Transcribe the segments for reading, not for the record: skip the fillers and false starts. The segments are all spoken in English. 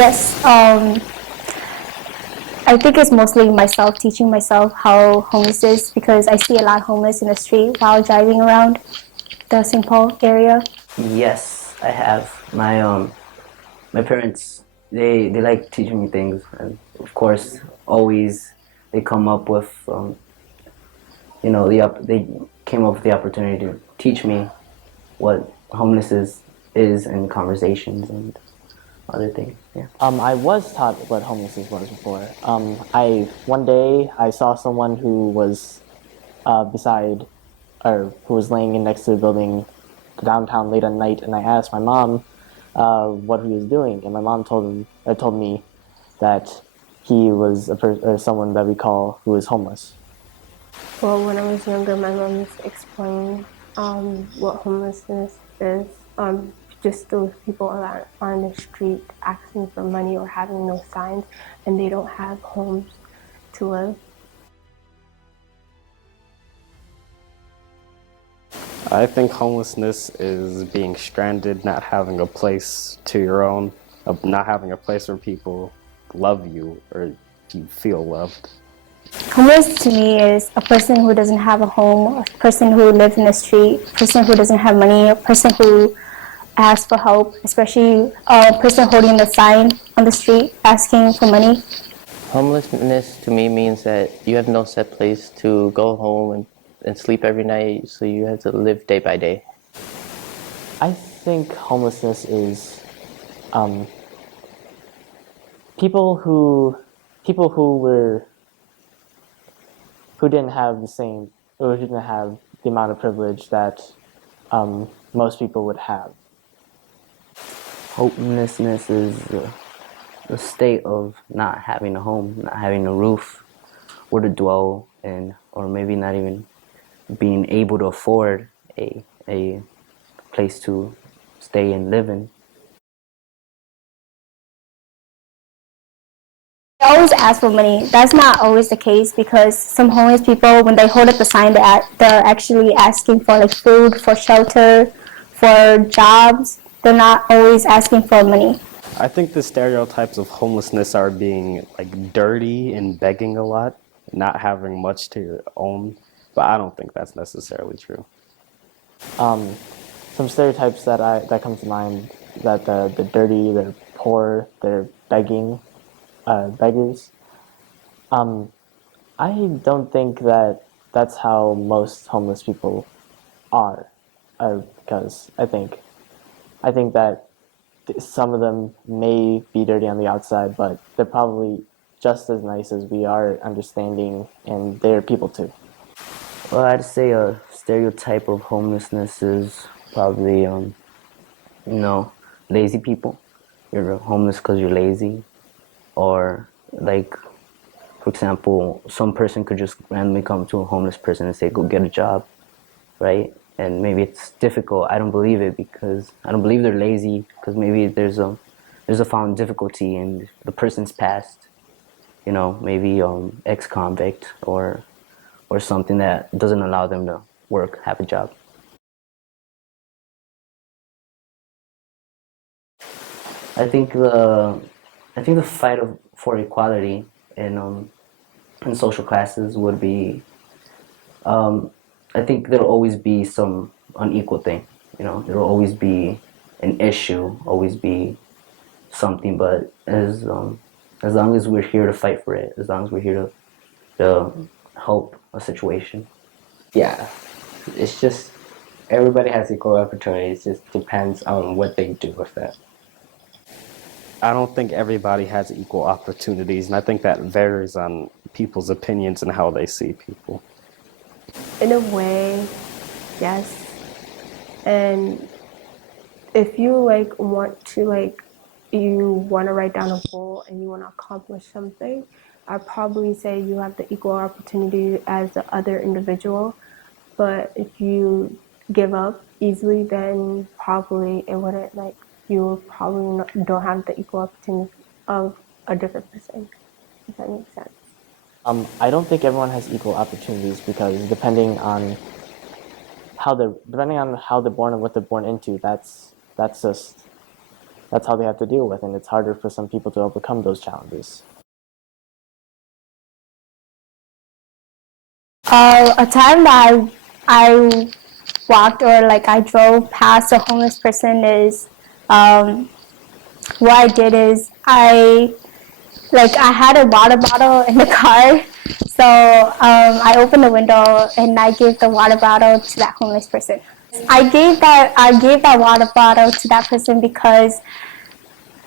Yes, I think it's mostly myself teaching myself how homeless is because I see a lot of homeless in the street while driving around the St. Paul area. Yes, I have. My parents they like teaching me things, and of course, always they come up with they came up with the opportunity to teach me what homelessness is in conversations and other things. Yeah. I was taught what homelessness was before. I one day I saw someone who was beside or who was laying in next to the building downtown late at night, and I asked my mom what he was doing, and my mom told me that he was or someone that we call who is homeless. Well, when I was younger, my mom used to explain what homelessness is. Just those people that are on the street asking for money or having no signs, and they don't have homes to live. I think homelessness is being stranded, not having a place to your own, not having a place where people love you or you feel loved. Homeless to me is a person who doesn't have a home, a person who lives in the street, a person who doesn't have money, a person who asks for help, especially a person holding the sign on the street asking for money. Homelessness to me means that you have no set place to go home and sleep every night, so you have to live day by day. I think homelessness is um, people who people who didn't have the same or who didn't have the amount of privilege that most people would have. Homelessness is the state of not having a home, not having a roof where to dwell in, or maybe not even being able to afford a place to stay and live in. They always ask for money. That's not always the case because some homeless people, when they hold up the sign, they're actually asking for like food, for shelter, for jobs. They're not always asking for money. I think the stereotypes of homelessness are being like dirty and begging a lot, not having much to your own, but I don't think that's necessarily true. Some stereotypes that come to mind that the dirty, they're poor, they're beggars. Um, I don't think that that's how most homeless people are, because I think that some of them may be dirty on the outside, but they're probably just as nice as we are, understanding, and they're people too. Well, I'd say a stereotype of homelessness is probably, you know, lazy people. You're homeless because you're lazy, or like, for example, some person could just randomly come to a homeless person and say, "Go get a job," right? And maybe it's difficult. I don't believe it because I don't believe they're lazy because maybe there's a found difficulty in the person's past. Maybe ex-convict or something that doesn't allow them to work, have a job. I think the fight for equality in social classes would be. I think there'll always be some unequal thing. There'll always be an issue, always be something. But as long as we're here to fight for it, as long as we're here to help a situation. Yeah, it's just everybody has equal opportunities. It just depends on what they do with it. I don't think everybody has equal opportunities, and I think that varies on people's opinions and how they see people. In a way, yes. And if you you want to write down a goal and you want to accomplish something, I'd probably say you have the equal opportunity as the other individual. But if you give up easily, then probably it wouldn't you probably don't have the equal opportunity of a different person. If that makes sense. I don't think everyone has equal opportunities because depending on how they're born and what they're born into, that's just that's how they have to deal with, and it's harder for some people to overcome those challenges. A time that I walked or like I drove past a homeless person is what I did is I had a water bottle in the car, so I opened the window and I gave the water bottle to that homeless person. I gave that water bottle to that person because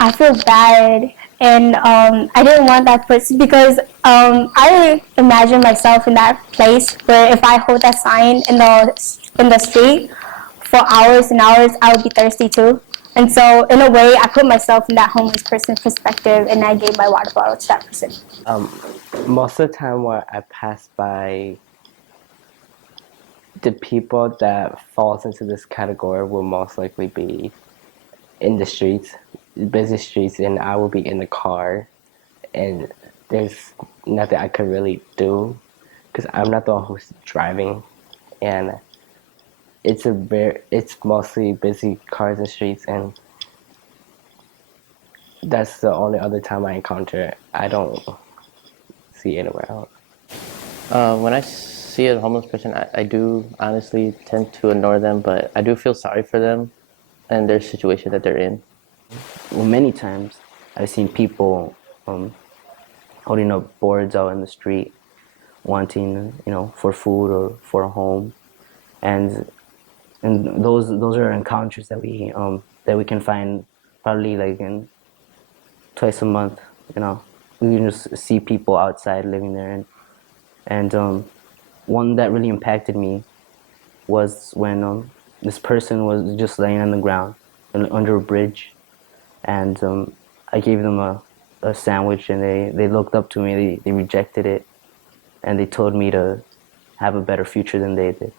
I feel bad, and I didn't want that person because I imagine myself in that place where if I hold that sign in the street for hours and hours, I would be thirsty too. And so, in a way, I put myself in that homeless person's perspective, and I gave my water bottle to that person. Most of the time when I pass by, the people that falls into this category will most likely be in the streets, busy streets, and I will be in the car, and there's nothing I could really do because I'm not the one who's driving, and it's mostly busy cars and streets, and that's the only other time I encounter it. I don't see anywhere else. When I see a homeless person, I do honestly tend to ignore them, but I do feel sorry for them and their situation that they're in. Well, many times I've seen people holding up boards out in the street, wanting, for food or for a home, and those are encounters that we can find probably like in twice a month. We can just see people outside living there, and one that really impacted me was when this person was just laying on the ground under a bridge, and I gave them a sandwich, and they looked up to me. They rejected it, and they told me to have a better future than they did.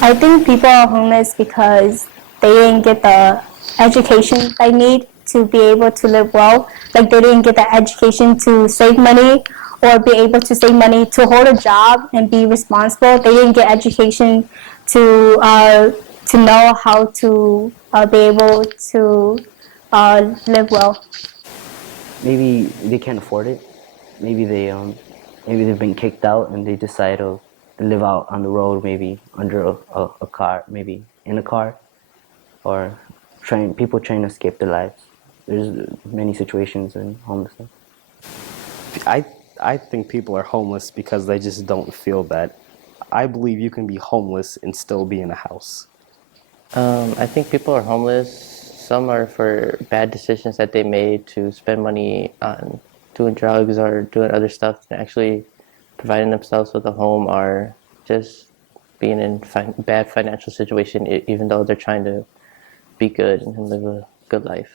I think people are homeless because they didn't get the education they need to be able to live well. Like they didn't get the education to save money or be able to save money to hold a job and be responsible. They didn't get education to know how to be able to live well. Maybe they can't afford it. Maybe maybe they've been kicked out and they decide to live out on the road, maybe under a car, maybe in a car, or people trying to escape their lives. There's many situations in homelessness. I I think people are homeless because they just don't feel that. I believe you can be homeless and still be in a house. I think people are homeless. Some are for bad decisions that they made to spend money on doing drugs or doing other stuff and actually providing themselves with a home, or just being in bad financial situation even though they're trying to be good and live a good life.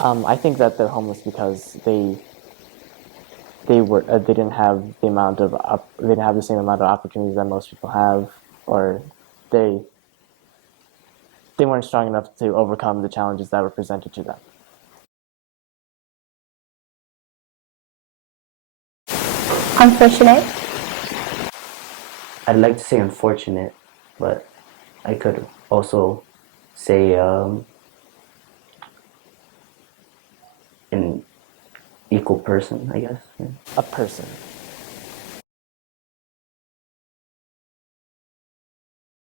I think that they're homeless because they didn't have the amount of they didn't have the same amount of opportunities that most people have, or they weren't strong enough to overcome the challenges that were presented to them. Unfortunate. I'd like to say unfortunate, but I could also say an equal person, I guess. Yeah. A person.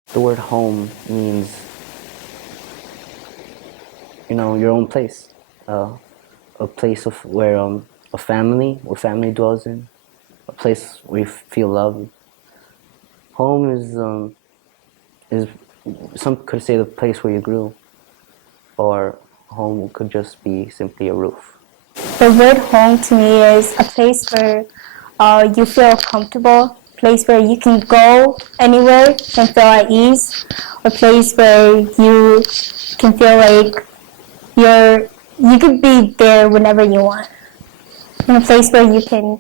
The word home means, your own place, a place of where where family dwells in, a place where you feel loved. Home is some could say the place where you grew, or home could just be simply a roof. The word home to me is a place where you feel comfortable, a place where you can go anywhere and feel at ease, a place where you can feel like you could be there whenever you want, and a place where you can,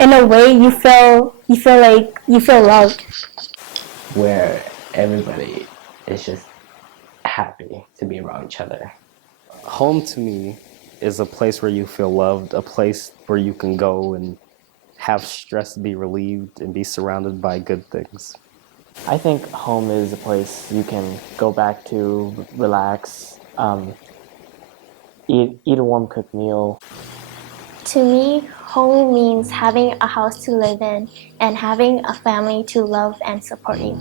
in a way, you feel like you feel loved. Where everybody is just happy to be around each other. Home to me is a place where you feel loved, a place where you can go and have stress be relieved and be surrounded by good things. I think home is a place you can go back to, relax, eat a warm cooked meal. To me, home means having a house to live in and having a family to love and support you.